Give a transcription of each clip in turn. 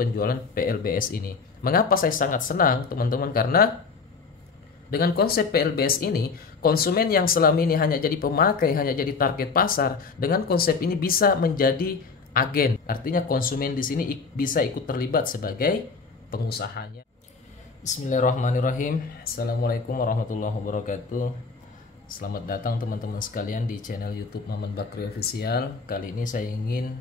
penjualan PLBS ini. Mengapa saya sangat senang teman-teman? Karena dengan konsep PLBS ini, konsumen yang selama ini hanya jadi pemakai, hanya jadi target pasar, dengan konsep ini bisa menjadi agen. Artinya konsumen di sini bisa ikut terlibat sebagai pengusahanya. Bismillahirrahmanirrahim. Assalamualaikum warahmatullahi wabarakatuh. Selamat datang teman-teman sekalian di channel YouTube Maman Bakri Official. Kali ini saya ingin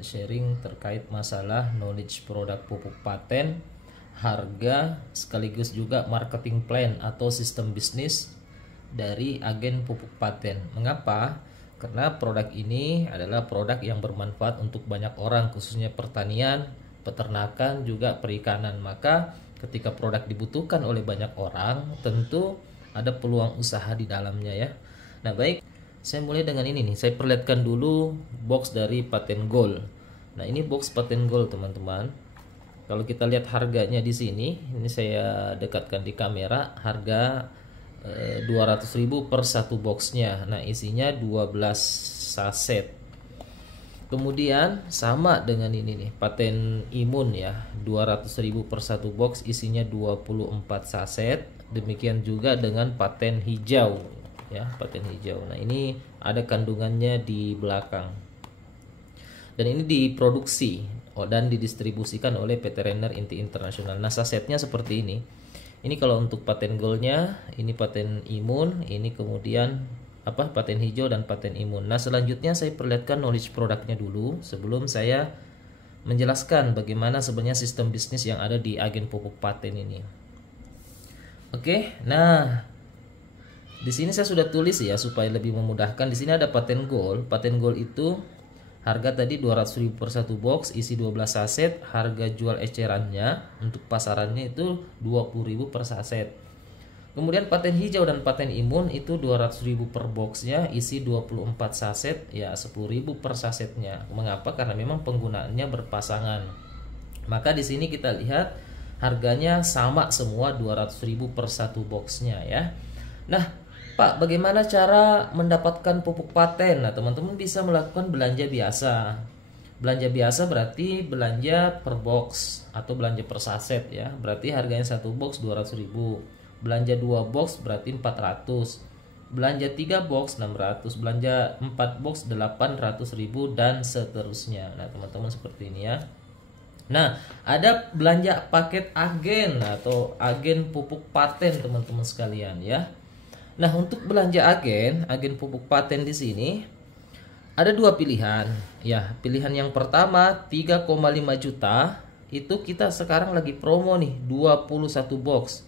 sharing terkait masalah knowledge produk pupuk paten, harga, sekaligus juga marketing plan atau sistem bisnis dari agen pupuk paten. Mengapa? Karena produk ini adalah produk yang bermanfaat untuk banyak orang, khususnya pertanian, peternakan, juga perikanan. Maka ketika produk dibutuhkan oleh banyak orang, tentu ada peluang usaha di dalamnya ya. Nah baik, saya mulai dengan ini nih. Saya perlihatkan dulu box dari Paten Gold. Nah ini box Paten Gold teman-teman. Kalau kita lihat harganya di sini, ini saya dekatkan di kamera, harga 200.000 per satu boxnya. Nah isinya 12 saset. Kemudian sama dengan ini nih, Paten Imun ya, 200.000 per satu box, isinya 24 saset. Demikian juga dengan Paten Hijau ya, Paten Hijau. Nah ini ada kandungannya di belakang. Dan ini diproduksi dan didistribusikan oleh PT Renner Inti Internasional. Nah sasetnya seperti ini. Ini kalau untuk Paten Goldnya, ini Paten Imun, ini kemudian Paten Hijau dan Paten Imun. Nah selanjutnya saya perlihatkan knowledge produknya dulu sebelum saya menjelaskan bagaimana sebenarnya sistem bisnis yang ada di agen pupuk paten ini. Oke, nah di sini saya sudah tulis ya supaya lebih memudahkan. Di sini ada Paten Gold. Paten Gold itu harga tadi 200.000 per satu box, isi 12 saset. Harga jual ecerannya untuk pasarannya itu 20.000 per saset. Kemudian Paten Hijau dan Paten Imun itu 200.000 per boxnya, isi 24 saset, ya 10.000 per sasetnya. Mengapa? Karena memang penggunaannya berpasangan. Maka di sini kita lihat harganya sama semua, 200.000 per satu boxnya ya. Nah Pak, bagaimana cara mendapatkan pupuk paten? Nah, teman-teman bisa melakukan belanja biasa. Belanja biasa berarti belanja per box atau belanja per saset ya. Berarti harganya satu box 200.000. Belanja 2 box berarti 400. Belanja 3 box 600. Belanja 4 box 800.000 dan seterusnya. Nah, teman-teman seperti ini ya. Nah, ada belanja paket agen atau agen pupuk paten teman-teman sekalian ya. Nah, untuk belanja agen pupuk paten di sini ada dua pilihan. Ya, pilihan yang pertama 3,5 juta itu kita sekarang lagi promo nih, 21 box.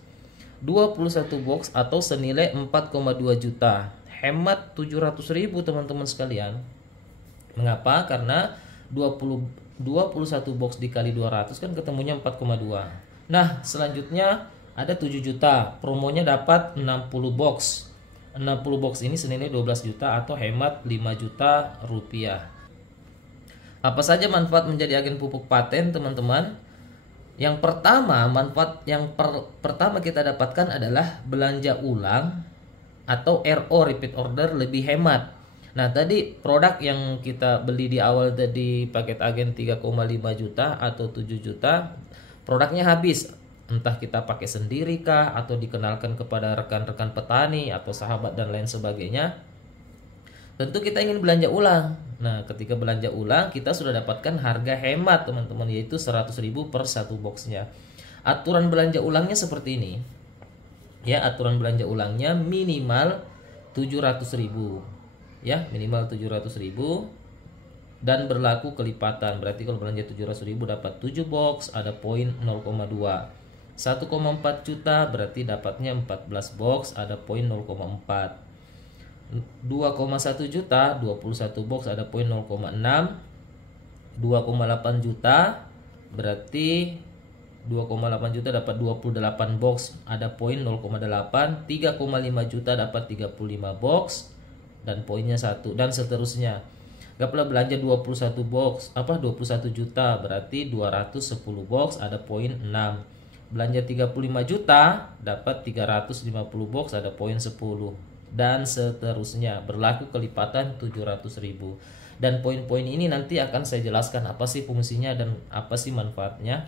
21 box atau senilai 4,2 juta. Hemat 700.000 teman-teman sekalian. Mengapa? Karena 21 box dikali 200 kan ketemunya 4,2. Nah, selanjutnya ada 7 juta, promonya dapat 60 box. 60 box ini senilai 12 juta atau hemat 5 juta rupiah. Apa saja manfaat menjadi agen pupuk paten teman-teman? Yang pertama, manfaat yang pertama kita dapatkan adalah belanja ulang atau RO, repeat order, lebih hemat. Nah tadi produk yang kita beli di awal tadi paket agen 3,5 juta atau 7 juta, produknya habis. Entah kita pakai sendiri kah atau dikenalkan kepada rekan-rekan petani atau sahabat dan lain sebagainya. Tentu kita ingin belanja ulang. Nah ketika belanja ulang kita sudah dapatkan harga hemat teman-teman, yaitu 100.000 per satu boxnya. Aturan belanja ulangnya seperti ini ya, aturan belanja ulangnya minimal 700.000 ya, minimal 700.000 dan berlaku kelipatan. Berarti kalau belanja 700.000 dapat 7 box, ada poin 0,2. 1,4 juta berarti dapatnya 14 box, ada poin 0,4. 2,1 juta 21 box, ada poin 0,6. 2,8 juta berarti 2,8 juta dapat 28 box, ada poin 0,8. 3,5 juta dapat 35 box dan poinnya 1 dan seterusnya. Gaplah belanja 21 box 21 juta berarti 210 box, ada poin 6. Belanja 35 juta dapat 350 box, ada poin 10 dan seterusnya, berlaku kelipatan 700.000. Dan poin-poin ini nanti akan saya jelaskan apa sih fungsinya dan apa sih manfaatnya.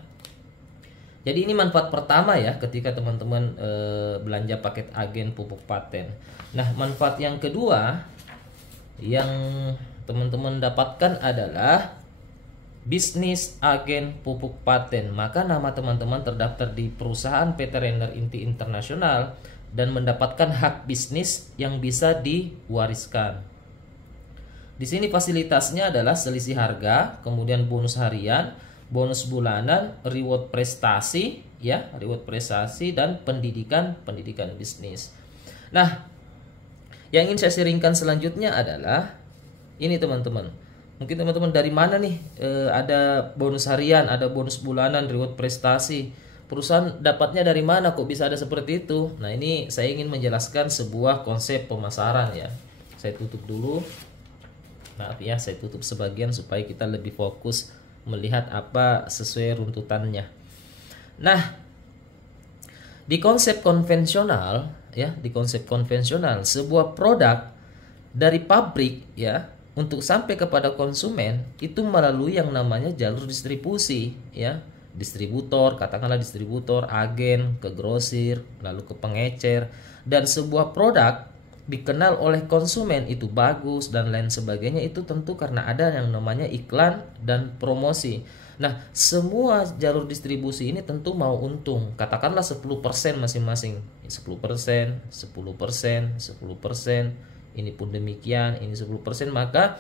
Jadi ini manfaat pertama ya ketika teman-teman belanja paket agen pupuk paten. Nah, manfaat yang kedua yang teman-teman dapatkan adalah bisnis agen pupuk paten. Maka nama teman-teman terdaftar di perusahaan PT Renner Inti Internasional dan mendapatkan hak bisnis yang bisa diwariskan. Di sini fasilitasnya adalah selisih harga, kemudian bonus harian, bonus bulanan, reward prestasi, ya, reward prestasi dan pendidikan bisnis. Nah, yang ingin saya sharingkan selanjutnya adalah ini teman-teman. Mungkin teman-teman dari mana nih ada bonus harian, ada bonus bulanan, reward prestasi. Perusahaan dapatnya dari mana kok bisa ada seperti itu? Nah, ini saya ingin menjelaskan sebuah konsep pemasaran ya. Saya tutup dulu. Maaf ya, saya tutup sebagian supaya kita lebih fokus melihat apa sesuai runtutannya. Nah, di konsep konvensional ya, sebuah produk dari pabrik ya untuk sampai kepada konsumen itu melalui yang namanya jalur distribusi ya. Distributor, katakanlah distributor, agen, ke grosir, lalu ke pengecer, dan sebuah produk dikenal oleh konsumen itu bagus dan lain sebagainya itu tentu karena ada yang namanya iklan dan promosi. Nah, semua jalur distribusi ini tentu mau untung. Katakanlah 10% masing-masing. 10%, 10%, 10%. Ini pun demikian, ini 10%, maka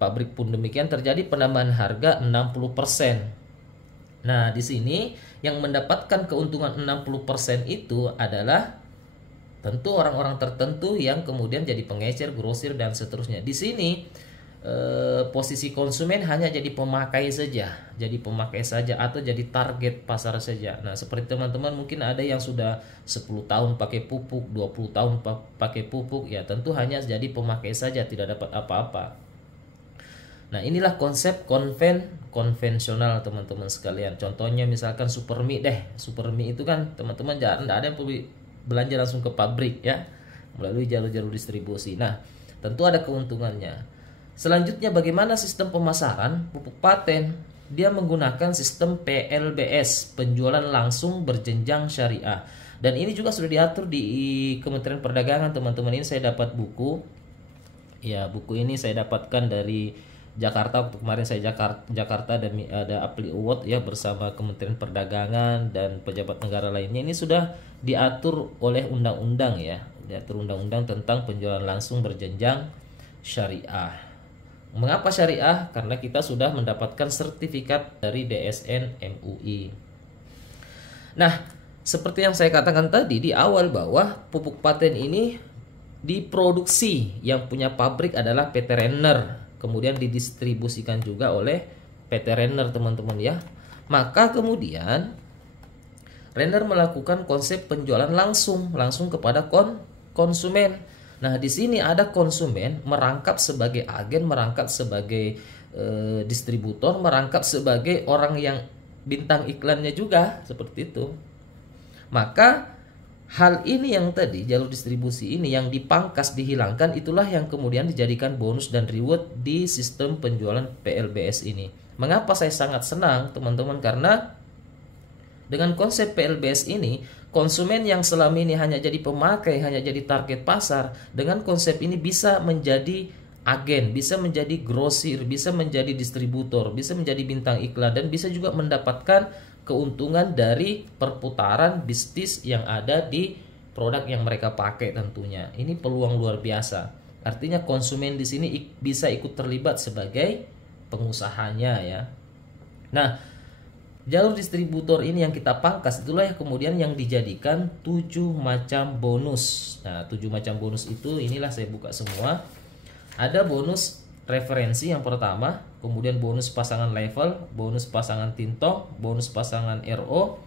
pabrik pun demikian terjadi penambahan harga 60%. Nah, di sini yang mendapatkan keuntungan 60% itu adalah tentu orang-orang tertentu yang kemudian jadi pengecer, grosir dan seterusnya. Di sini posisi konsumen hanya jadi pemakai saja, atau jadi target pasar saja. Nah, seperti teman-teman mungkin ada yang sudah 10 tahun pakai pupuk, 20 tahun pakai pupuk, ya tentu hanya jadi pemakai saja, tidak dapat apa-apa. Nah, inilah konsep konvensional teman-teman sekalian. Contohnya misalkan Supermi deh. Supermi itu kan teman-teman jangan ada yang belanja langsung ke pabrik ya, melalui jalur-jalur distribusi. Nah, tentu ada keuntungannya. Selanjutnya bagaimana sistem pemasaran pupuk paten? Dia menggunakan sistem PLBS, penjualan langsung berjenjang syariah. Dan ini juga sudah diatur di Kementerian Perdagangan, teman-teman. Ini saya dapat buku. Ya, buku ini saya dapatkan dari Jakarta. Waktu kemarin saya Jakarta dan ada Appli Award ya bersama Kementerian Perdagangan dan pejabat negara lainnya. Ini sudah diatur oleh undang-undang ya, diatur undang-undang tentang penjualan langsung berjenjang syariah. Mengapa syariah? Karena kita sudah mendapatkan sertifikat dari DSN MUI. Nah, seperti yang saya katakan tadi di awal bahwa pupuk paten ini diproduksi, yang punya pabrik adalah PT Renner, kemudian didistribusikan juga oleh PT Renner teman-teman ya. Maka kemudian Renner melakukan konsep penjualan langsung kepada konsumen. Nah, di sini ada konsumen merangkap sebagai agen, merangkap sebagai distributor, merangkap sebagai orang yang bintang iklannya juga, seperti itu. Maka hal ini yang tadi jalur distribusi ini yang dipangkas, dihilangkan, itulah yang kemudian dijadikan bonus dan reward di sistem penjualan PLBS ini. Mengapa saya sangat senang teman-teman? Karena dengan konsep PLBS ini, konsumen yang selama ini hanya jadi pemakai, hanya jadi target pasar, dengan konsep ini bisa menjadi agen, bisa menjadi grosir, bisa menjadi distributor, bisa menjadi bintang iklan, dan bisa juga mendapatkan keuntungan dari perputaran bisnis yang ada di produk yang mereka pakai tentunya. Ini peluang luar biasa. Artinya konsumen di sini bisa ikut terlibat sebagai pengusahanya ya. Nah, jalur distributor ini yang kita pangkas itulah yang kemudian yang dijadikan 7 macam bonus. Nah, 7 macam bonus itu inilah saya buka semua. Ada bonus referensi yang pertama, kemudian bonus pasangan level, bonus pasangan tintong, bonus pasangan RO,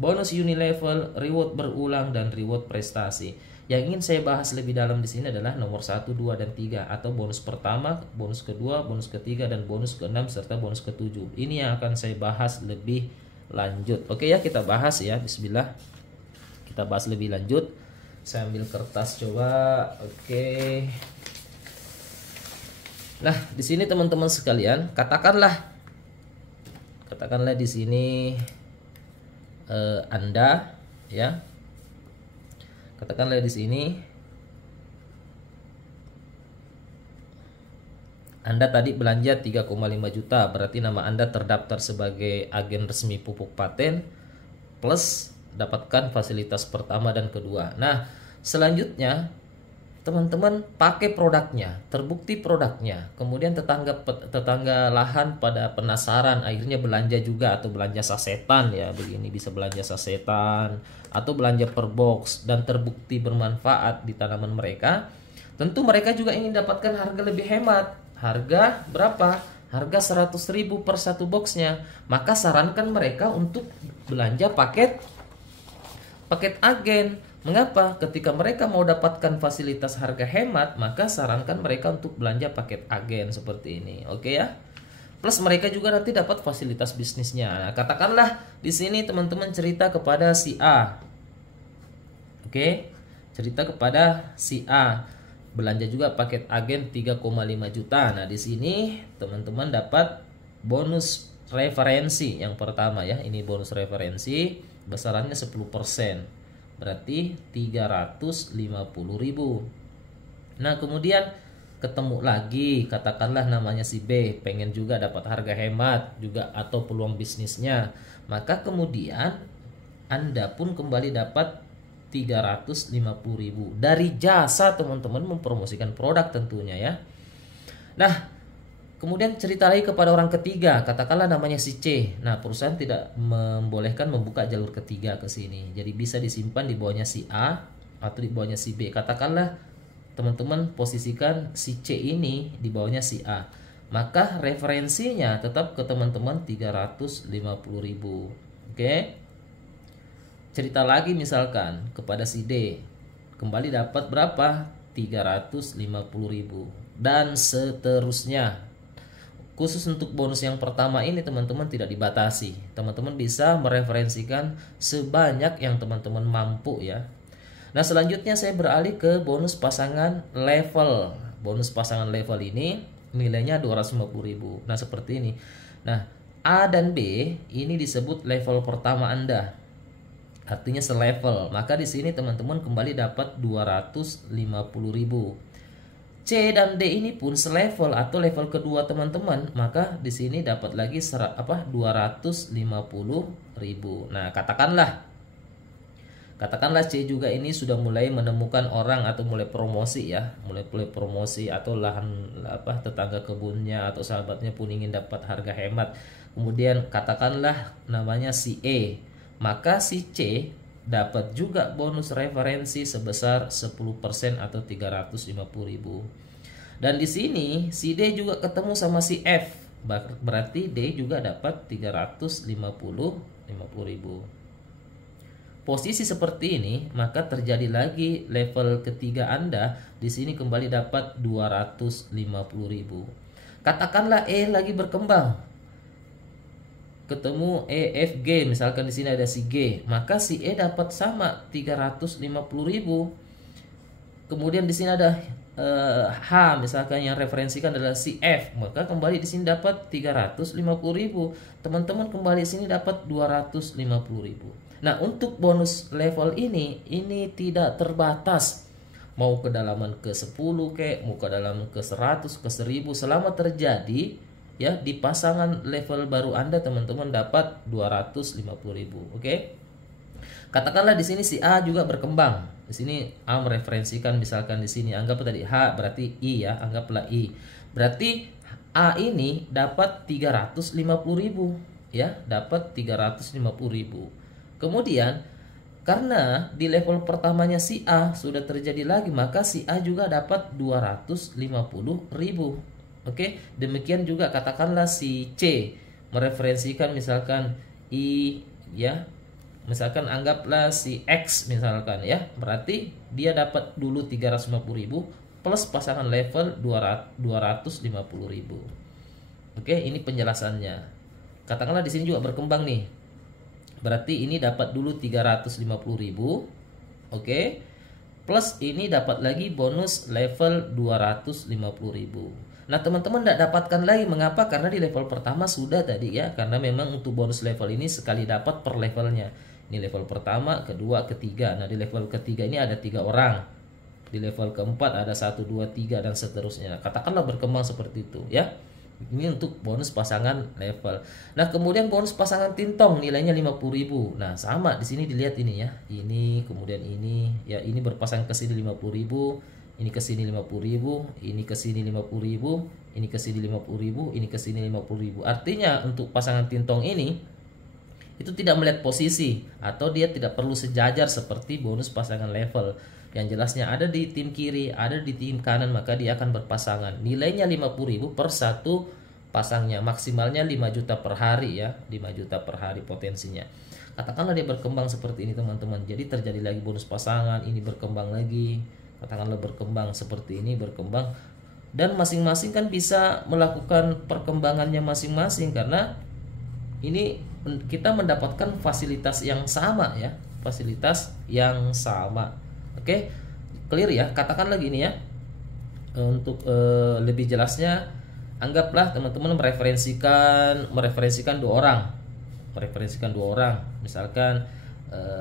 bonus unilevel, reward berulang, dan reward prestasi. Yang ingin saya bahas lebih dalam di sini adalah nomor 1, 2, dan 3, atau bonus pertama, bonus kedua, bonus ketiga, dan bonus ke-6 serta bonus ke-7. Ini yang akan saya bahas lebih lanjut. Oke ya, kita bahas ya. Bismillah. Kita bahas lebih lanjut. Saya ambil kertas coba. Oke. Nah, di sini teman-teman sekalian, katakanlah di sini Anda, ya, katakanlah di sini Anda tadi belanja 3,5 juta, berarti nama Anda terdaftar sebagai agen resmi pupuk paten plus dapatkan fasilitas pertama dan kedua. Nah, selanjutnya teman-teman pakai produknya, terbukti produknya, kemudian tetangga lahan pada penasaran, akhirnya belanja juga atau belanja sasetan, ya begini, bisa belanja sasetan atau belanja per box dan terbukti bermanfaat di tanaman mereka. Tentu mereka juga ingin dapatkan harga lebih hemat. Harga berapa? Harga 100.000 per satu boxnya. Maka sarankan mereka untuk belanja paket agen. Mengapa? Ketika mereka mau dapatkan fasilitas harga hemat, maka sarankan mereka untuk belanja paket agen seperti ini. Oke ya? Plus mereka juga nanti dapat fasilitas bisnisnya. Nah, katakanlah di sini teman-teman cerita kepada si A. Oke? Cerita kepada si A. Belanja juga paket agen 3,5 juta. Nah, di sini teman-teman dapat bonus referensi yang pertama ya. Ini bonus referensi besarannya 10%. Berarti 350.000. Nah, kemudian ketemu lagi, katakanlah namanya si B, pengen juga dapat harga hemat juga atau peluang bisnisnya. Maka kemudian Anda pun kembali dapat 350.000 dari jasa teman-teman mempromosikan produk tentunya ya. Nah, kemudian cerita lagi kepada orang ketiga, katakanlah namanya si C. Nah, perusahaan tidak membolehkan membuka jalur ketiga ke sini. Jadi bisa disimpan di bawahnya si A atau di bawahnya si B. Katakanlah teman-teman posisikan si C ini di bawahnya si A. Maka referensinya tetap ke teman-teman 350.000. Oke? Cerita lagi misalkan kepada si D, kembali dapat berapa? 350.000 dan seterusnya. Khusus untuk bonus yang pertama ini teman-teman tidak dibatasi. Teman-teman bisa mereferensikan sebanyak yang teman-teman mampu ya. Nah, selanjutnya saya beralih ke bonus pasangan level. Bonus pasangan level ini nilainya 250.000. Nah, seperti ini. Nah, A dan B ini disebut level pertama Anda. Artinya selevel. Maka di sini teman-teman kembali dapat 250.000. C dan D ini pun selevel atau level kedua teman-teman. Maka di sini dapat lagi 250.000. Nah, katakanlah C juga ini sudah mulai menemukan orang atau mulai promosi ya, mulai promosi atau lahan tetangga kebunnya atau sahabatnya pun ingin dapat harga hemat. Kemudian katakanlah namanya si E. Maka si C dapat juga bonus referensi sebesar 10% atau 350.000. Dan di sini si D juga ketemu sama si F. Berarti D juga dapat 350.000. Posisi seperti ini, maka terjadi lagi level ketiga Anda di sini kembali dapat 250.000. Katakanlah E lagi berkembang. Ketemu E, F, G, misalkan di sini ada si G, maka si E dapat sama 350.000. Kemudian di sini ada H, misalkan yang referensikan adalah si F, maka kembali di sini dapat 350.000. Teman-teman kembali di sini dapat 250.000. Nah, untuk bonus level ini tidak terbatas. Mau kedalaman ke 10 mau kedalaman ke 100, ke 1000, selama terjadi ya di pasangan level baru Anda teman-teman dapat 250.000. Oke? Katakanlah di sini si A juga berkembang. Di sini A mereferensikan misalkan di sini anggap tadi H berarti I ya, anggaplah I. Berarti A ini dapat 350.000 ya, dapat 350.000. Kemudian karena di level pertamanya si A sudah terjadi lagi, maka si A juga dapat 250.000. Oke, demikian juga katakanlah si C mereferensikan misalkan I ya. Misalkan anggaplah si X misalkan ya. Berarti dia dapat dulu 350.000 plus pasangan level 250.000. Oke, ini penjelasannya. Katakanlah di sini juga berkembang nih. Berarti ini dapat dulu 350.000. Oke. Plus ini dapat lagi bonus level 250.000. Nah, teman-teman tidak dapatkan lagi. Mengapa? Karena di level pertama sudah tadi ya. Karena memang untuk bonus level ini sekali dapat per levelnya. Ini level pertama, kedua, ketiga. Nah, di level ketiga ini ada 3 orang. Di level keempat ada 1, 2, 3 dan seterusnya. Katakanlah berkembang seperti itu ya. Ini untuk bonus pasangan level. Nah, kemudian bonus pasangan tintong nilainya 50.000. Nah, sama di sini dilihat ini ya. Ini kemudian ini ya, ini berpasang ke sini 50.000, ini ke sini 50.000, ini ke sini 50.000, ini ke sini 50.000, ini ke sini 50.000. Artinya untuk pasangan tintong ini itu tidak melihat posisi atau dia tidak perlu sejajar seperti bonus pasangan level. Yang jelasnya ada di tim kiri, ada di tim kanan, maka dia akan berpasangan. Nilainya 50.000 per satu pasangnya, maksimalnya 5 juta per hari ya, 5 juta per hari potensinya. Katakanlah dia berkembang seperti ini teman-teman. Jadi terjadi lagi bonus pasangan, ini berkembang lagi. Katakanlah berkembang seperti ini, berkembang. Dan masing-masing kan bisa melakukan perkembangannya masing-masing karena ini kita mendapatkan fasilitas yang sama ya, fasilitas yang sama. Oke, clear ya. Katakan lagi ini ya, untuk lebih jelasnya, anggaplah teman-teman mereferensikan 2 orang, misalkan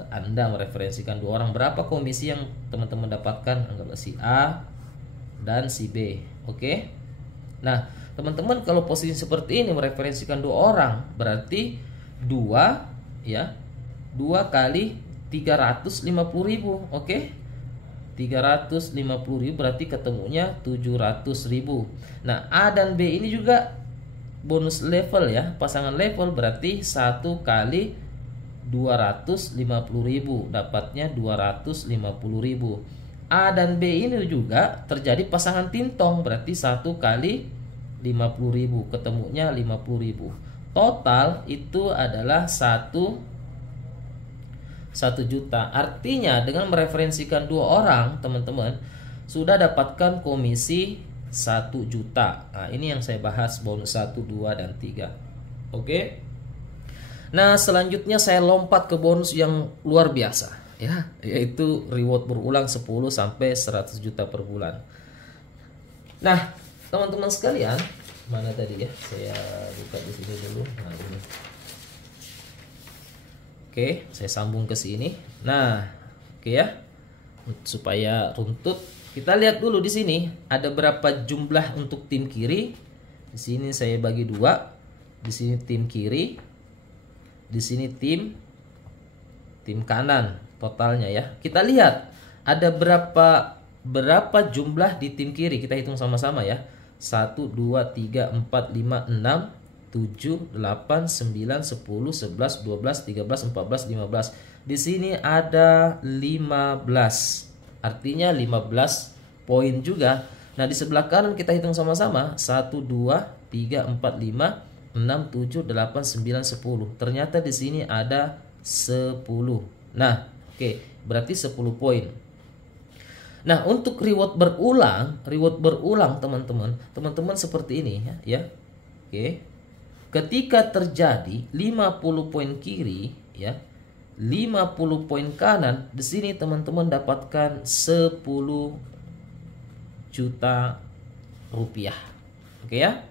Anda mereferensikan 2 orang, berapa komisi yang teman-teman dapatkan? Anggaplah si A dan si B. Oke. Nah, teman-teman kalau posisi seperti ini mereferensikan 2 orang, berarti 2 ya, 2 kali 350.000. Oke, 350.000 berarti ketemunya 700.000. Nah, A dan B ini juga bonus level ya, pasangan level, berarti 1 kali 250.000, dapatnya 250.000. A dan B ini juga terjadi pasangan tintong, berarti 1 kali 50.000, ketemunya 50.000. Total itu adalah 1 juta. Artinya dengan mereferensikan 2 orang, teman-teman sudah dapatkan komisi 1 juta. Nah, ini yang saya bahas bonus 1, 2, dan 3. Oke. Nah, selanjutnya saya lompat ke bonus yang luar biasa ya, yaitu reward berulang 10 sampai 100 juta per bulan. Nah, teman-teman sekalian, mana tadi ya? Saya buka di sini dulu. Nah, ini. Oke, saya sambung ke sini. Nah, oke ya. Supaya runtut, kita lihat dulu di sini ada berapa jumlah untuk tim kiri. Di sini saya bagi 2. Di sini tim kiri. Di sini tim kanan totalnya ya. Kita lihat ada berapa jumlah di tim kiri. Kita hitung sama-sama ya. 1, 2, 3, 4, 5, 6, 7, 8, 9, 10, 11, 12, 13, 14, 15. Di sini ada 15. Artinya 15 poin juga. Nah, di sebelah kanan kita hitung sama-sama. 1, 2, 3, 4, 5, 6, 7, 8, 9, 10. Ternyata di sini ada 10. Nah, oke, berarti 10 poin. Nah, untuk reward berulang teman-teman seperti ini ya. Oke. Ketika terjadi 50 poin kiri ya, 50 poin kanan, di sini teman-teman dapatkan 10 juta rupiah. Oke ya?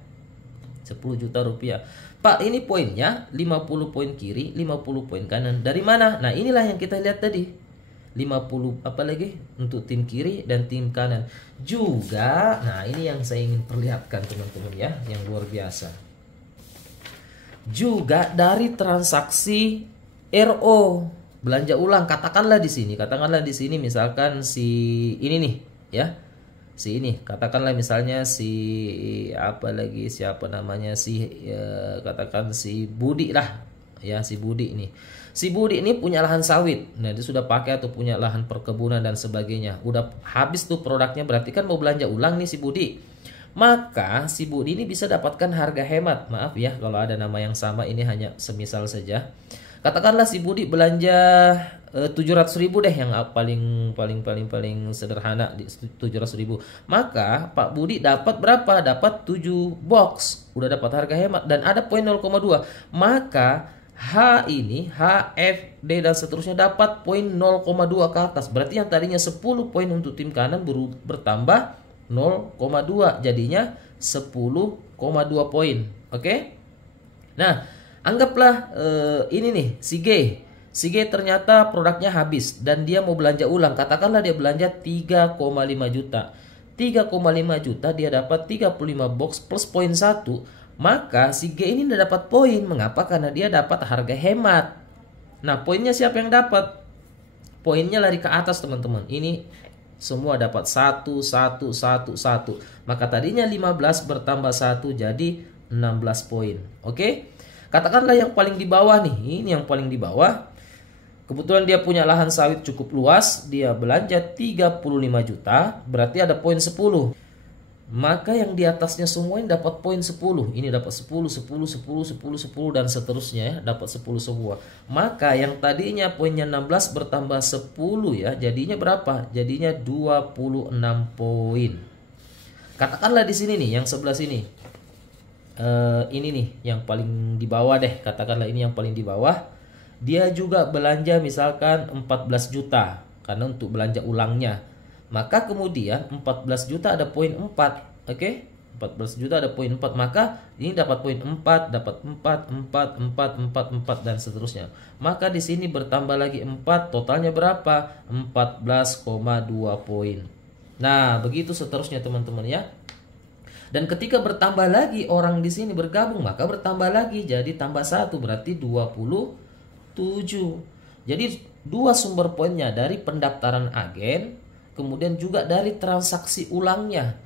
10 juta rupiah. Pak, ini poinnya 50 poin kiri, 50 poin kanan. Dari mana? Nah, inilah yang kita lihat tadi. 50 apa lagi untuk tim kiri dan tim kanan. Juga, nah ini yang saya ingin perlihatkan teman-teman ya, yang luar biasa. Juga dari transaksi RO, belanja ulang. Katakanlah di sini misalkan si ini nih ya, si ini katakanlah misalnya siapa namanya katakan si Budi lah ya, si Budi ini punya lahan sawit. Nah, dia sudah pakai atau punya lahan perkebunan dan sebagainya, udah habis tuh produknya, berarti kan mau belanja ulang nih si Budi. Maka si Budi ini bisa dapatkan harga hemat. Maaf ya kalau ada nama yang sama, ini hanya semisal saja. Katakanlah si Budi belanja 700.000 deh, yang paling sederhana, 700.000. Maka Pak Budi dapat berapa? Dapat 7 box. Udah dapat harga hemat dan ada poin 0,2. Maka H ini, H, F, D dan seterusnya dapat poin 0,2 ke atas. Berarti yang tadinya 10 poin untuk tim kanan bertambah 0,2, jadinya 10,2 poin. Oke? Nah, anggaplah ini nih, si G ternyata produknya habis dan dia mau belanja ulang. Katakanlah dia belanja 3,5 juta. 3,5 juta dia dapat 35 box plus poin 1. Maka si G ini tidak dapat poin. Mengapa? Karena dia dapat harga hemat. Nah, poinnya siapa yang dapat? Poinnya lari ke atas, teman-teman. Ini semua dapat 1, 1, 1, 1. Maka tadinya 15 bertambah 1 jadi 16 poin. Oke? Katakanlah yang paling di bawah nih. Ini yang paling di bawah. Kebetulan dia punya lahan sawit cukup luas. Dia belanja 35 juta. Berarti ada poin 10. Maka yang di atasnya semua ini dapat poin 10. Ini dapat 10, 10, 10, 10, 10 dan seterusnya ya. Dapat 10 semua. Maka yang tadinya poinnya 16 bertambah 10 ya. Jadinya berapa? Jadinya 26 poin. Katakanlah di sini nih, yang sebelah sini. Ini nih, yang paling di bawah deh. Katakanlah ini yang paling di bawah. Dia juga belanja misalkan 14 juta. Karena untuk belanja ulangnya. Maka kemudian 14 juta ada poin 4. Oke? 14 juta ada poin 4. Maka ini dapat poin 4, dapat 4, 4, 4, 4, 4 dan seterusnya. Maka di sini bertambah lagi 4, totalnya berapa? 14,2 poin. Nah, begitu seterusnya teman-teman ya. Dan ketika bertambah lagi orang di sini bergabung, maka bertambah lagi jadi tambah 1 berarti 27. Jadi dua sumber poinnya dari pendaftaran agen, kemudian juga dari transaksi ulangnya.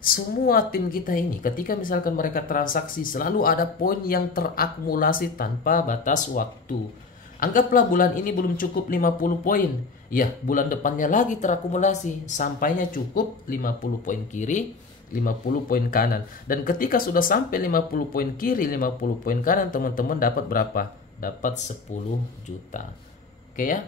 Semua tim kita ini ketika misalkan mereka transaksi selalu ada poin yang terakumulasi tanpa batas waktu. Anggaplah bulan ini belum cukup 50 poin. Ya, bulan depannya lagi terakumulasi. Sampainya cukup 50 poin kiri, 50 poin kanan. Dan ketika sudah sampai 50 poin kiri, 50 poin kanan, teman-teman dapat berapa? Dapat 10 juta. Oke ya.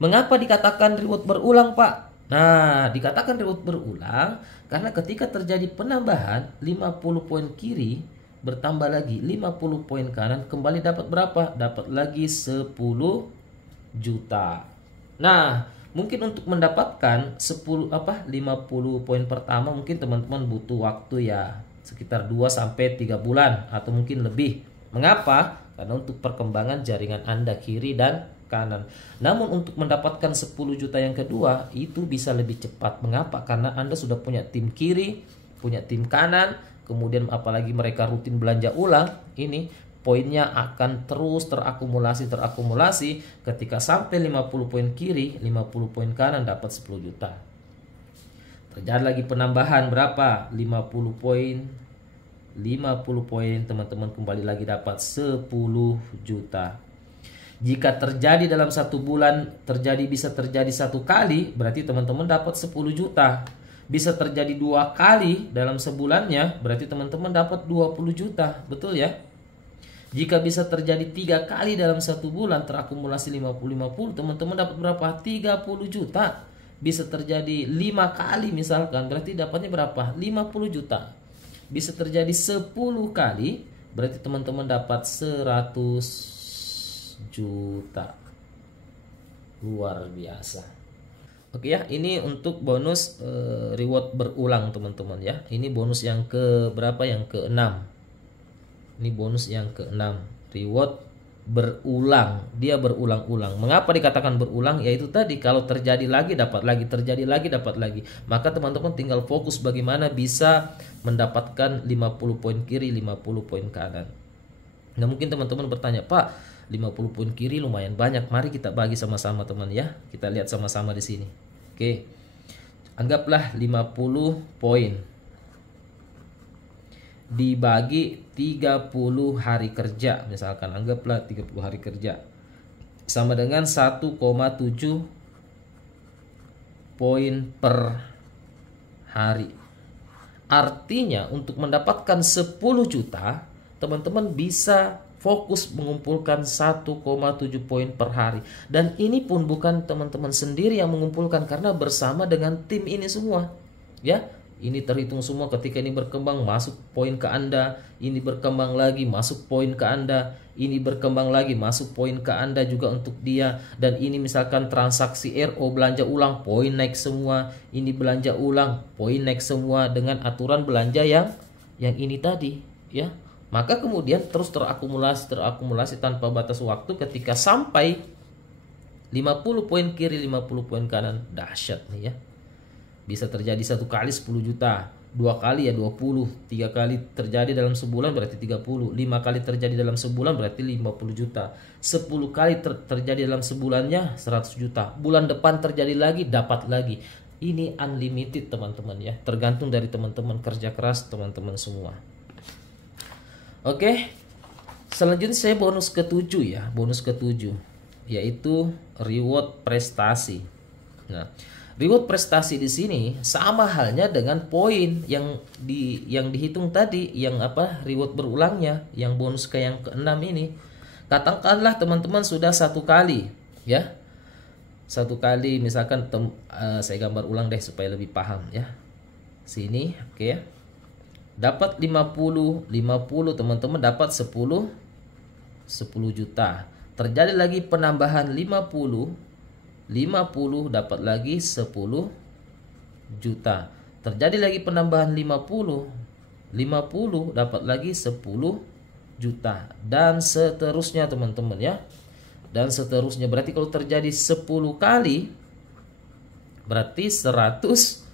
Mengapa dikatakan reward berulang, Pak? Nah, dikatakan reward berulang karena ketika terjadi penambahan 50 poin kiri bertambah lagi 50 poin kanan, kembali dapat berapa? Dapat lagi 10 juta. Nah, mungkin untuk mendapatkan 50 poin pertama mungkin teman-teman butuh waktu ya sekitar 2 sampai 3 bulan atau mungkin lebih. Mengapa? Karena untuk perkembangan jaringan Anda kiri dan kanan. Namun untuk mendapatkan 10 juta yang kedua itu bisa lebih cepat. Mengapa? Karena Anda sudah punya tim kiri, punya tim kanan, kemudian apalagi mereka rutin belanja ulang, ini poinnya akan terus terakumulasi. Ketika sampai 50 poin kiri, 50 poin kanan dapat 10 juta. Terjadi lagi penambahan berapa? 50 poin, teman-teman kembali lagi dapat 10 juta. Jika terjadi dalam satu bulan, bisa terjadi satu kali, berarti teman-teman dapat 10 juta. Bisa terjadi 2 kali dalam sebulannya, berarti teman-teman dapat 20 juta. Betul ya? Jika bisa terjadi 3 kali dalam satu bulan, terakumulasi 50-50, teman-teman dapat berapa? 30 juta. Bisa terjadi 5 kali misalkan, berarti dapatnya berapa? 50 juta. Bisa terjadi 10 kali, berarti teman-teman dapat 100 juta. Luar biasa. Oke ya, ini untuk bonus reward berulang teman-teman ya. Ini bonus yang ke berapa? Yang ke-6. Ini bonus yang ke-6. Reward berulang. Dia berulang-ulang. Mengapa dikatakan berulang? Yaitu tadi kalau terjadi lagi dapat lagi, terjadi lagi dapat lagi. Maka teman-teman tinggal fokus bagaimana bisa mendapatkan 50 poin kiri, 50 poin kanan. Nah, mungkin teman-teman bertanya, "Pak, 50 poin kiri lumayan banyak. Mari kita bagi sama-sama teman ya. Kita lihat sama-sama di sini. Oke. Anggaplah 50 poin dibagi 30 hari kerja. Misalkan anggaplah 30 hari kerja. Sama dengan 1,7 poin per hari. Artinya untuk mendapatkan 10 juta, teman-teman bisa fokus mengumpulkan 1,7 poin per hari. Dan ini pun bukan teman-teman sendiri yang mengumpulkan, karena bersama dengan tim ini semua. Ya, Ini terhitung semua, ketika ini berkembang masuk poin ke Anda, ini berkembang lagi masuk poin ke Anda, ini berkembang lagi masuk poin ke Anda juga untuk dia. Dan ini misalkan transaksi RO belanja ulang, poin naik semua, ini belanja ulang, poin naik semua dengan aturan belanja yang ini tadi ya. Maka kemudian terus terakumulasi tanpa batas waktu. Ketika sampai 50 poin kiri 50 poin kanan, dahsyat nih ya. Bisa terjadi 1 kali 10 juta, 2 kali ya 20, 3 kali terjadi dalam sebulan berarti 30, 5 kali terjadi dalam sebulan berarti 50 juta, 10 kali terjadi dalam sebulannya 100 juta, bulan depan terjadi lagi dapat lagi. Ini unlimited teman-teman ya, tergantung dari teman-teman kerja keras teman-teman semua. Oke, selanjutnya saya bonus ke-7 ya, bonus ke-7 yaitu reward prestasi. Nah, reward prestasi di sini sama halnya dengan poin yang dihitung tadi, yang reward berulangnya, yang bonus ke yang ke-6 ini. Katakanlah teman-teman sudah 1 kali ya. 1 kali misalkan saya gambar ulang deh supaya lebih paham ya. Sini, oke ya. Dapat 50 teman-teman dapat 10 juta. Terjadi lagi penambahan 50 dapat lagi 10 juta. Terjadi lagi penambahan 50 dapat lagi 10 juta. Dan seterusnya teman-teman ya. Dan seterusnya, berarti kalau terjadi 10 kali berarti 100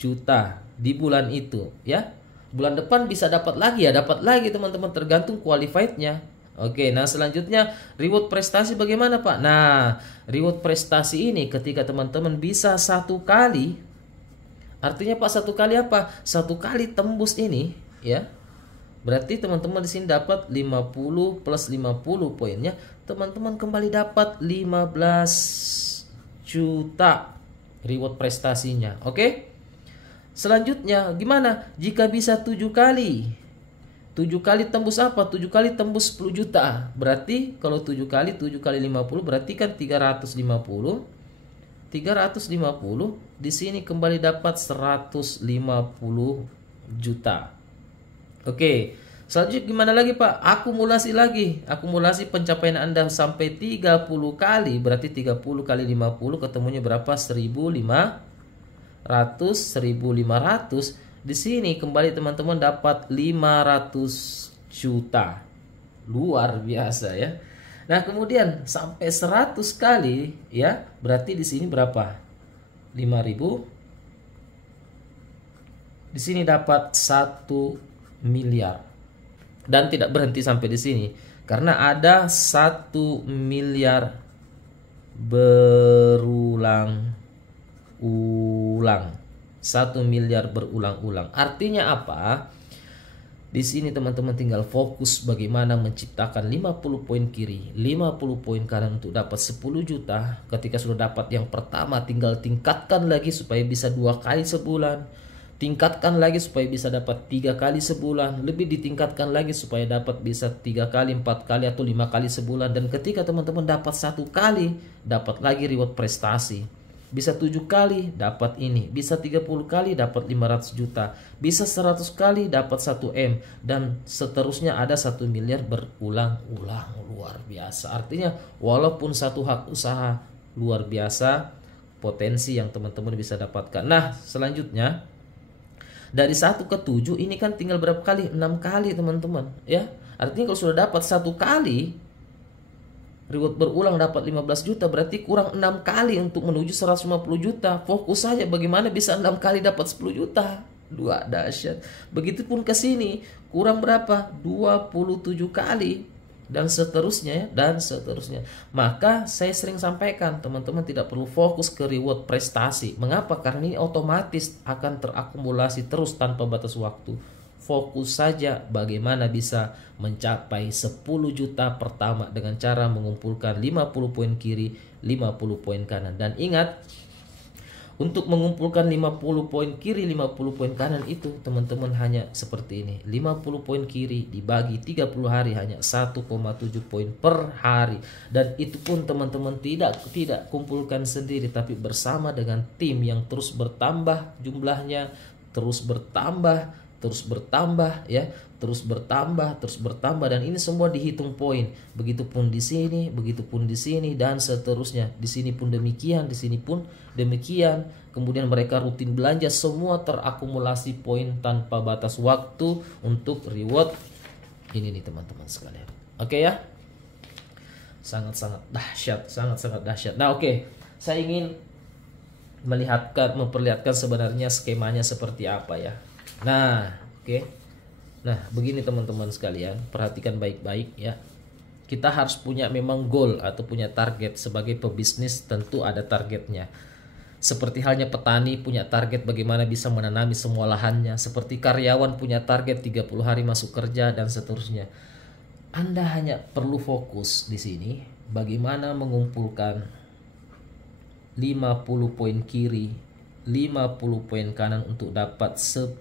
juta di bulan itu ya. Bulan depan bisa dapat lagi ya, dapat lagi teman-teman, tergantung qualified-nya. Oke, nah selanjutnya reward prestasi bagaimana Pak? Nah, reward prestasi ini ketika teman-teman bisa 1 kali, artinya Pak 1 kali apa? 1 kali tembus ini ya. Berarti teman-teman di sini dapat 50 plus 50 poinnya, teman-teman kembali dapat 15 juta reward prestasinya. Oke? Selanjutnya gimana? Jika bisa 7 kali. 7 kali tembus apa? 7 kali tembus 10 juta. Berarti kalau 7 kali 50 berarti kan 350. 350 di sini kembali dapat 150 juta. Oke. Selanjutnya gimana lagi Pak? Akumulasi lagi. Akumulasi pencapaian Anda sampai 30 kali, berarti 30 kali 50 ketemunya berapa? 1.500. Di sini kembali teman-teman dapat 500 juta. Luar biasa ya. Nah, kemudian sampai 100 kali ya, berarti di sini berapa? 5.000. Di sini dapat 1 miliar. Dan tidak berhenti sampai di sini, karena ada 1 miliar berulang-ulang. 1 miliar berulang-ulang. Artinya apa? Di sini teman-teman tinggal fokus bagaimana menciptakan 50 poin kiri, 50 poin kanan untuk dapat 10 juta. Ketika sudah dapat yang pertama, tinggal tingkatkan lagi supaya bisa 2 kali sebulan. Tingkatkan lagi supaya bisa dapat 3 kali sebulan. Lebih ditingkatkan lagi supaya dapat bisa 3 kali, 4 kali atau 5 kali sebulan. Dan ketika teman-teman dapat 1 kali, dapat lagi reward prestasi. Bisa 7 kali dapat ini, bisa 30 kali dapat 500 juta, bisa 100 kali dapat 1 M, dan seterusnya ada 1 miliar berulang-ulang. Luar biasa. Artinya walaupun satu hak usaha luar biasa potensi yang teman-teman bisa dapatkan. Nah, selanjutnya dari 1 ke 7 ini kan tinggal berapa kali? 6 kali teman-teman ya. Artinya kalau sudah dapat 1 kali reward berulang dapat 15 juta, berarti kurang 6 kali untuk menuju 150 juta. Fokus saja bagaimana bisa 6 kali dapat 10 juta. Dua, dahsyat. Begitupun ke sini, kurang berapa? 27 kali. Dan seterusnya, dan seterusnya. Maka saya sering sampaikan, teman-teman tidak perlu fokus ke reward prestasi. Mengapa? Karena ini otomatis akan terakumulasi terus tanpa batas waktu. Fokus saja bagaimana bisa mencapai 10 juta pertama dengan cara mengumpulkan 50 poin kiri, 50 poin kanan. Dan ingat, untuk mengumpulkan 50 poin kiri, 50 poin kanan itu teman-teman hanya seperti ini. 50 poin kiri dibagi 30 hari hanya 1,7 poin per hari. Dan itu pun teman-teman tidak kumpulkan sendiri, tapi bersama dengan tim yang terus bertambah jumlahnya. terus bertambah, terus bertambah ya, terus bertambah, terus bertambah, dan ini semua dihitung poin. Begitupun di sini, begitupun di sini, dan seterusnya. Di sini pun demikian, di sini pun demikian. Kemudian mereka rutin belanja, semua terakumulasi poin tanpa batas waktu untuk reward ini nih teman-teman sekalian. Oke ya, sangat-sangat dahsyat, sangat-sangat dahsyat. Nah oke, saya ingin memperlihatkan sebenarnya skemanya seperti apa ya. Nah oke. Nah, begini teman-teman sekalian, perhatikan baik-baik ya. Kita harus punya memang goal atau punya target. Sebagai pebisnis tentu ada targetnya. Seperti halnya petani punya target bagaimana bisa menanami semua lahannya. Seperti karyawan punya target 30 hari masuk kerja dan seterusnya. Anda hanya perlu fokus di sini bagaimana mengumpulkan 50 poin kiri, 50 poin kanan untuk dapat 10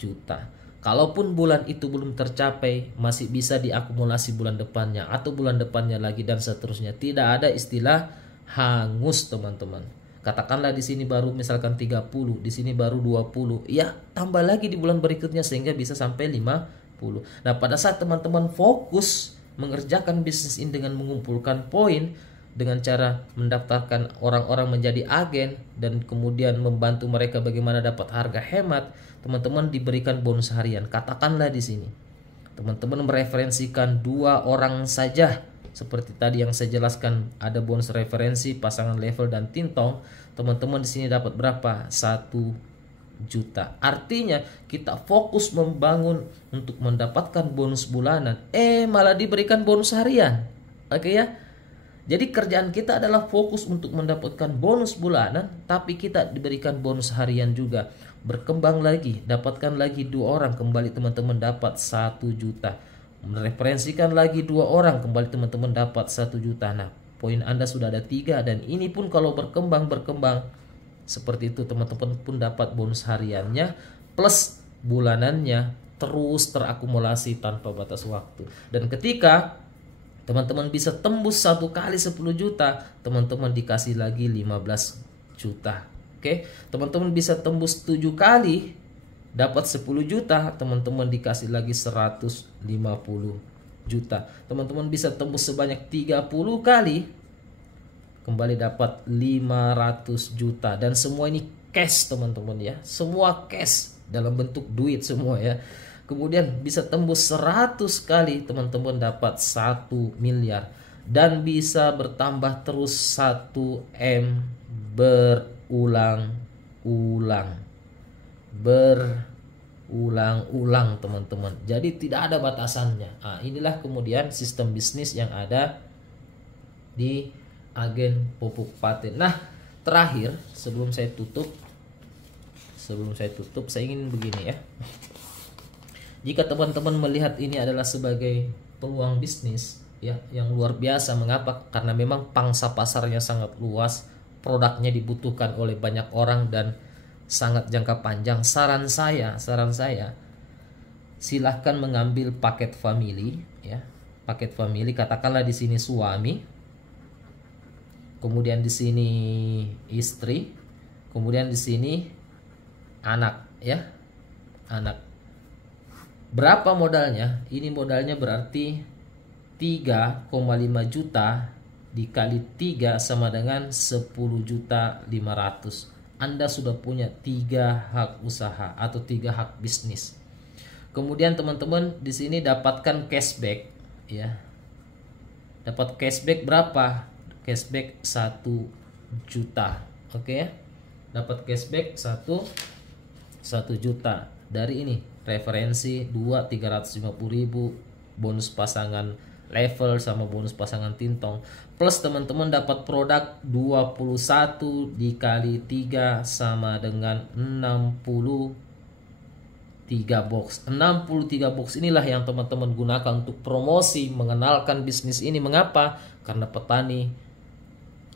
juta. Kalaupun bulan itu belum tercapai, masih bisa diakumulasi bulan depannya atau bulan depannya lagi dan seterusnya. Tidak ada istilah hangus, teman-teman. Katakanlah di sini baru misalkan 30, di sini baru 20. Ya, tambah lagi di bulan berikutnya sehingga bisa sampai 50. Nah, pada saat teman-teman fokus mengerjakan bisnis ini dengan mengumpulkan poin, dengan cara mendaftarkan orang-orang menjadi agen dan kemudian membantu mereka bagaimana dapat harga hemat, teman-teman diberikan bonus harian. Katakanlah di sini teman-teman mereferensikan 2 orang saja, seperti tadi yang saya jelaskan, ada bonus referensi, pasangan level dan tintong. Teman-teman di sini dapat berapa? 1 juta. Artinya kita fokus membangun untuk mendapatkan bonus bulanan, malah diberikan bonus harian. Oke ya. Jadi kerjaan kita adalah fokus untuk mendapatkan bonus bulanan, tapi kita diberikan bonus harian juga. Berkembang lagi, dapatkan lagi 2 orang, kembali teman-teman dapat 1 juta. Mereferensikan lagi 2 orang, kembali teman-teman dapat 1 juta. Nah, poin Anda sudah ada 3, dan ini pun kalau berkembang seperti itu, teman-teman pun dapat bonus hariannya plus bulanannya terus terakumulasi tanpa batas waktu. Dan ketika teman-teman bisa tembus 1 kali 10 juta, teman-teman dikasih lagi 15 juta. Oke, teman-teman bisa tembus 7 kali dapat 10 juta, teman-teman dikasih lagi 150 juta. Teman-teman bisa tembus sebanyak 30 kali, kembali dapat 500 juta. Dan semua ini cash, teman-teman ya. Semua cash dalam bentuk duit semua ya. Kemudian bisa tembus 100 kali, teman-teman dapat 1 miliar. Dan bisa bertambah terus 1 M berulang-ulang teman-teman. Jadi tidak ada batasannya. Nah, inilah kemudian sistem bisnis yang ada di agen pupuk paten. Nah, terakhir sebelum saya tutup saya ingin begini ya. Jika teman-teman melihat ini adalah sebagai peluang bisnis ya yang luar biasa, mengapa? Karena memang pangsa pasarnya sangat luas, produknya dibutuhkan oleh banyak orang dan sangat jangka panjang. Saran saya silahkan mengambil paket family ya. Paket family, katakanlah di sini suami, kemudian di sini istri, kemudian di sini anak ya. Anak. Berapa modalnya? Ini modalnya berarti 3,5 juta dikali 3 sama dengan 10.500.000. Anda sudah punya 3 hak usaha atau 3 hak bisnis. Kemudian teman-teman di sini dapatkan cashback ya. Dapat cashback berapa? Cashback 1 juta. Oke. Dapat cashback 1 juta dari ini. Referensi 2 350.000, bonus pasangan level sama bonus pasangan tintong, plus teman-teman dapat produk 21 dikali 3 sama dengan 63 box. 63 box inilah yang teman-teman gunakan untuk promosi, mengenalkan bisnis ini. Mengapa? Karena petani,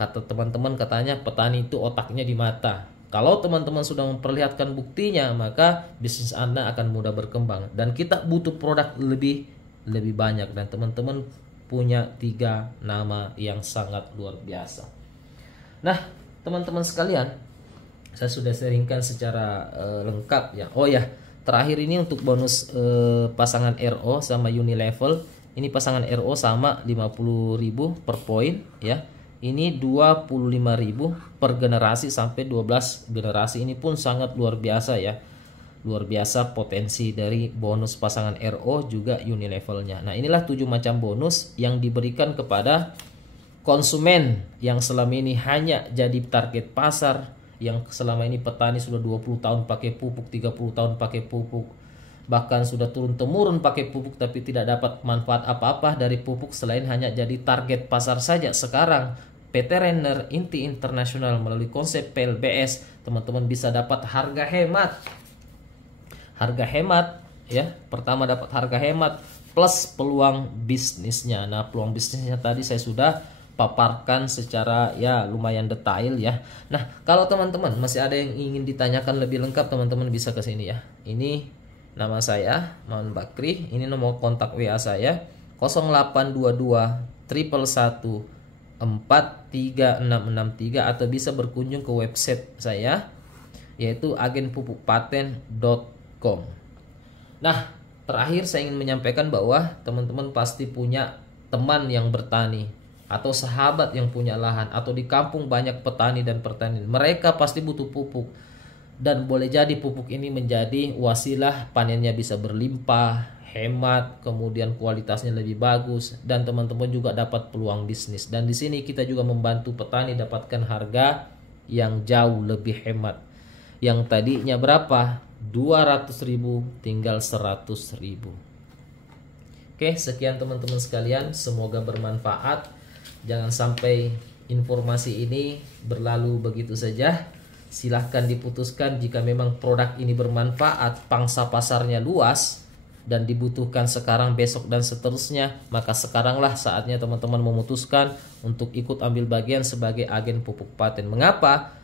kata teman-teman, katanya petani itu otaknya di mata. Kalau teman-teman sudah memperlihatkan buktinya, maka bisnis Anda akan mudah berkembang. Dan kita butuh produk lebih banyak. Dan teman-teman punya 3 nama yang sangat luar biasa. Nah, teman-teman sekalian, saya sudah sharingkan secara lengkap ya. Oh ya, terakhir ini untuk bonus pasangan RO sama Unilevel. Ini pasangan RO sama 50.000 per poin ya. Ini 25.000 per generasi sampai 12 generasi. Ini pun sangat luar biasa ya. Luar biasa potensi dari bonus pasangan RO juga Unilevelnya. Nah, inilah 7 macam bonus yang diberikan kepada konsumen yang selama ini hanya jadi target pasar, yang selama ini petani sudah 20 tahun pakai pupuk, 30 tahun pakai pupuk, bahkan sudah turun-temurun pakai pupuk tapi tidak dapat manfaat apa-apa dari pupuk selain hanya jadi target pasar saja. Sekarang PT Renner Inti Internasional melalui konsep PLBS, teman-teman bisa dapat harga hemat. Harga hemat ya. Pertama dapat harga hemat plus peluang bisnisnya. Nah, peluang bisnisnya tadi saya sudah paparkan secara ya lumayan detail ya. Nah, kalau teman-teman masih ada yang ingin ditanyakan lebih lengkap, teman-teman bisa ke sini ya. Ini nama saya Maman Bakri, ini nomor kontak WA saya 0822 111 43663 atau bisa berkunjung ke website saya yaitu agenpupukpaten.com. Nah, terakhir saya ingin menyampaikan bahwa teman-teman pasti punya teman yang bertani atau sahabat yang punya lahan atau di kampung banyak petani dan pertanian. Mereka pasti butuh pupuk. Dan boleh jadi pupuk ini menjadi wasilah panennya bisa berlimpah, hemat, kemudian kualitasnya lebih bagus, dan teman-teman juga dapat peluang bisnis. Dan di sini kita juga membantu petani dapatkan harga yang jauh lebih hemat. Yang tadinya berapa? 200.000 tinggal 100.000. Oke, sekian teman-teman sekalian, semoga bermanfaat. Jangan sampai informasi ini berlalu begitu saja. Silahkan diputuskan jika memang produk ini bermanfaat, pangsa pasarnya luas dan dibutuhkan sekarang, besok dan seterusnya, maka sekaranglah saatnya teman-teman memutuskan untuk ikut ambil bagian sebagai agen pupuk paten. Mengapa?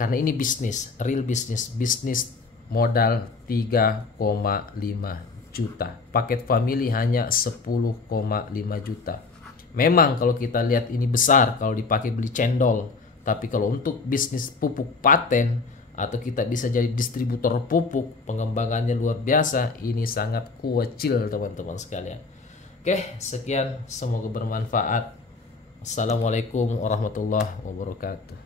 Karena ini bisnis, real bisnis, bisnis modal 3,5 juta. Paket family hanya 10,5 juta. Memang kalau kita lihat ini besar kalau dipakai beli cendol. Tapi kalau untuk bisnis pupuk paten atau kita bisa jadi distributor pupuk, pengembangannya luar biasa. Ini sangat kecil teman-teman sekalian. Oke, sekian, semoga bermanfaat. Assalamualaikum warahmatullahi wabarakatuh.